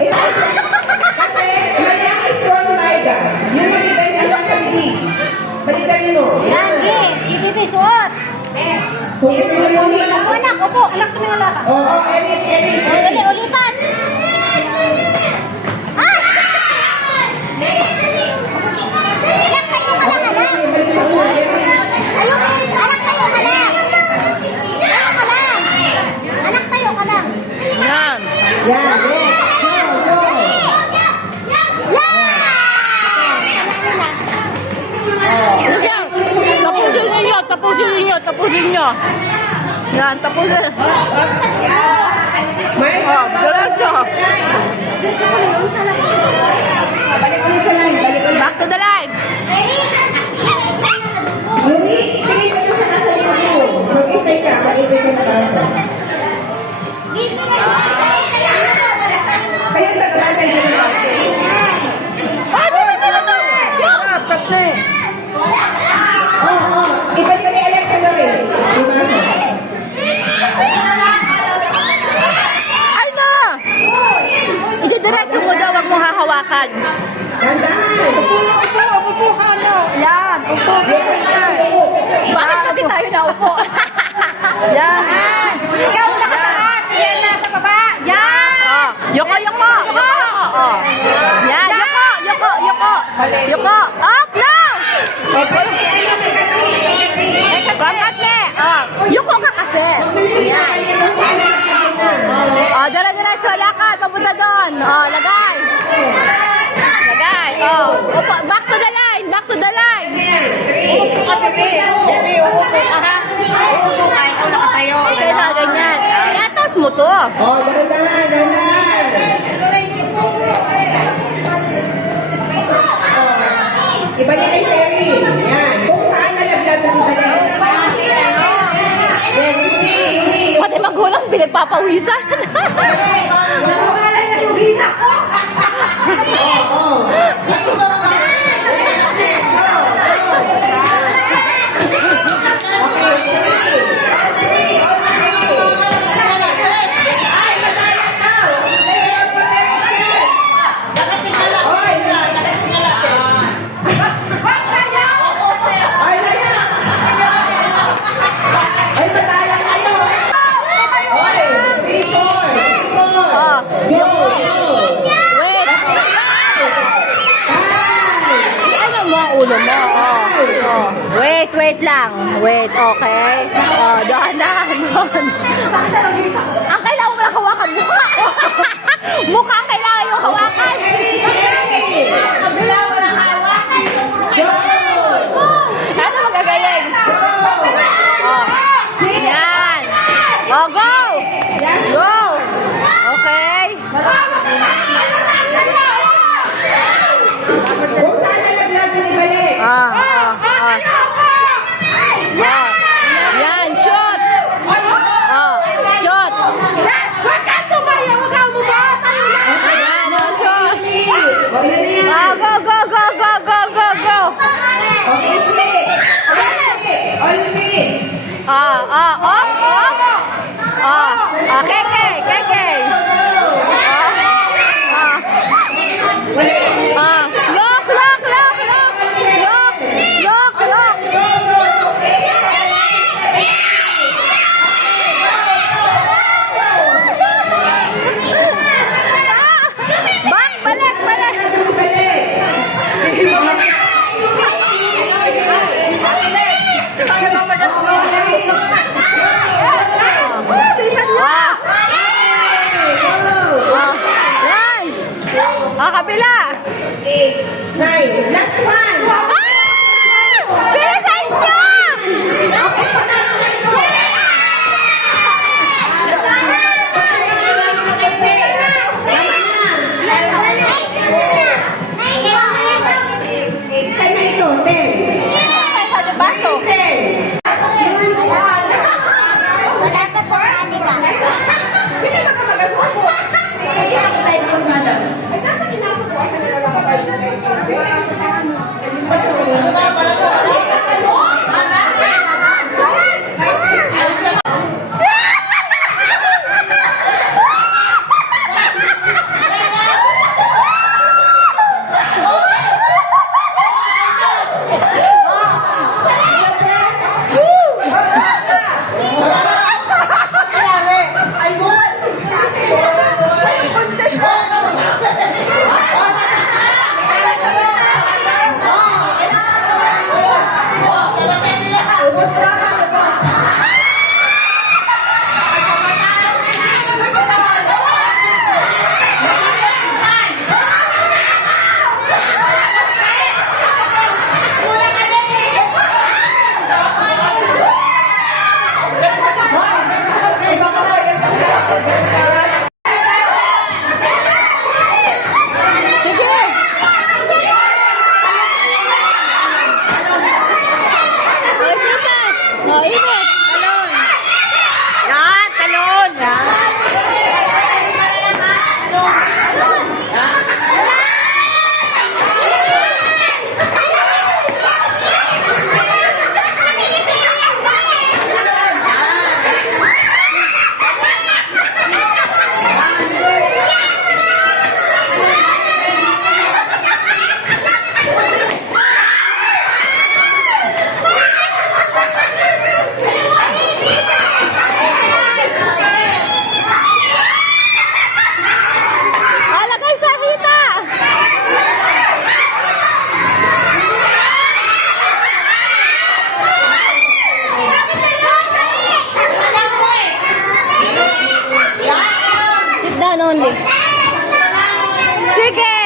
Kasi, mali ang strong Marga. Yung maliban ka lang sa bibig. Balikan mo. Yan, ibibig, suot. So, ito yung ulit. Ako, anak, upo. Anak, kami wala ka. Oo, Eric. Dali, ulitan. Yan, Tapusin nyo. Yan, tapusin. Oh, diretso. Back to the line. Lumi, sige ka doon sa nasa likod mo. Mag-itay ka, mag-itay ka na lang. Kayo tagalagay nyo na lang. Oo, iba pa ni Alexa na rin. Ay na! Ididiretso mo daw, wag mo hahawakan. Dandahan. Upo ka, no. Yan, upo. Bakit kasi tayo naupo? Yan. Ikaw nakataas. Yan, nasa baba. Yan. Oh, yoko. Oh. Yan, yoko. Up now! Bangat na. Oh, yuko ka kasi. Yan. Oh, diretso, lakad, papunta doon. Oh, lagay. Oh, upo, back to the line. Upo ka, bebe. Bebe, upo ka, ha? Upo ka, ikaw nakatayo. Okay na, ganyan. Yatas mo to. Oh, dandahan. Iba niya kay Sherry. Yan. Kung saan nalaglag na iba niya. Yan, Yumi. Pati magulang pinagpapawisan. Wala na yung hila ko. Ulo mo, oh. Wait lang. Okay. Oh, dahan. Ang kailangan mo lang hawakan, mukha. Mukha ang kailangan yung hawakan. Ano magagaling? Oh, yan. Oh, go. Okay. Kung saan nalaglag na iba niya. Yan, shot. Shot. Huwag ka tumayo, huwag ka umubot. Yan, shot. Oh, yan na yan. Go. Okay, split. All split. Keke. Kabila. 8, 9, last one. Bilisan nyo! Kaya na ito, 10. Baso. 10. Dapat sa kali ka. Sino na ka mag-asubo? Ay, dapat sinasok ko. Ay, kanila lang kapag. Sige!